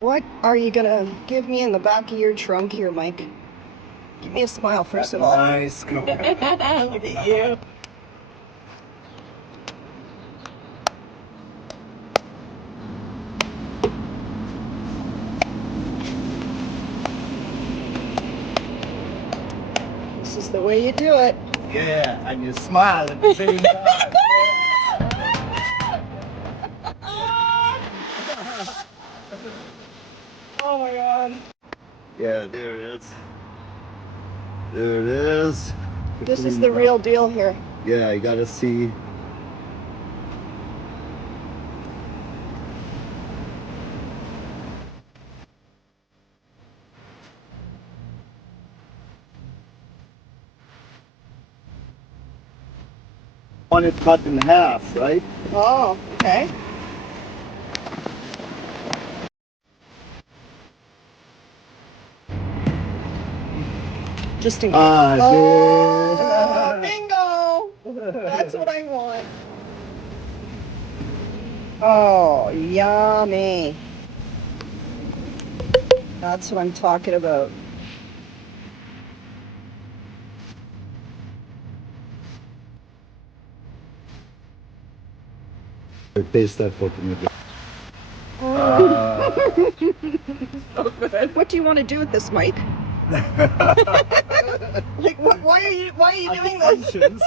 What are you gonna give me in the back of your trunk here, Mike? Give me a smile first of all. Nice. Look at you. This is the way you do it. Yeah, and you smile at the same time. Oh my god. Yeah, there it is. There it is. This is the real deal here. Yeah, you gotta see. Want it cut in half, right? Oh, okay. Just in case. Oh, bingo! That's what I want. Oh, yummy. That's what I'm talking about. Taste that coconut. So good. What do you want to do with this, Mike? Like, why are you doing this? Functions,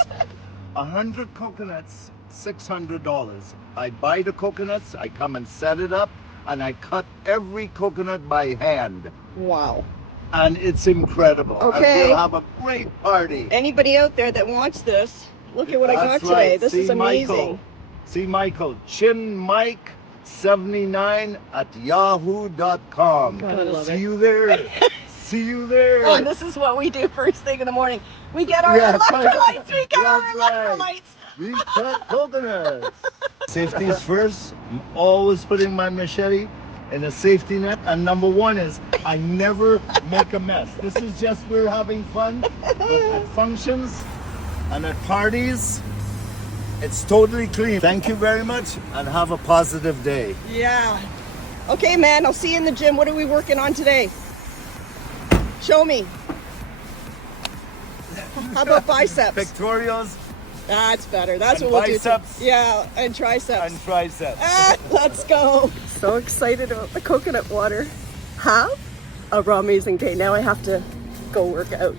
100 coconuts, $600. I buy the coconuts, I come and set it up, and I cut every coconut by hand. Wow. And it's incredible. Okay. And we'll have a great party. Anybody out there that wants this, look at what I got That's today. right. This is amazing. Michael. See Michael, chinmike79@yahoo.com. God, I love See it. you there. See you there. Oh, this is what we do first thing in the morning. We get our Yeah, electrolytes. We get our that's right. electrolytes. We cut coconuts. Safety is first. I'm always putting my machete in a safety net. And number one is I never make a mess. This is just we're having fun. But at functions and at parties, it's totally clean. Thank you very much and have a positive day. Yeah. Okay, man. I'll see you in the gym. What are we working on today? Show me. How about biceps? Pectorials That's better. That's and what we'll biceps. do. Yeah, and triceps. and triceps. Let's go. So excited about the coconut water. Have a raw amazing day. Now I have to go work out.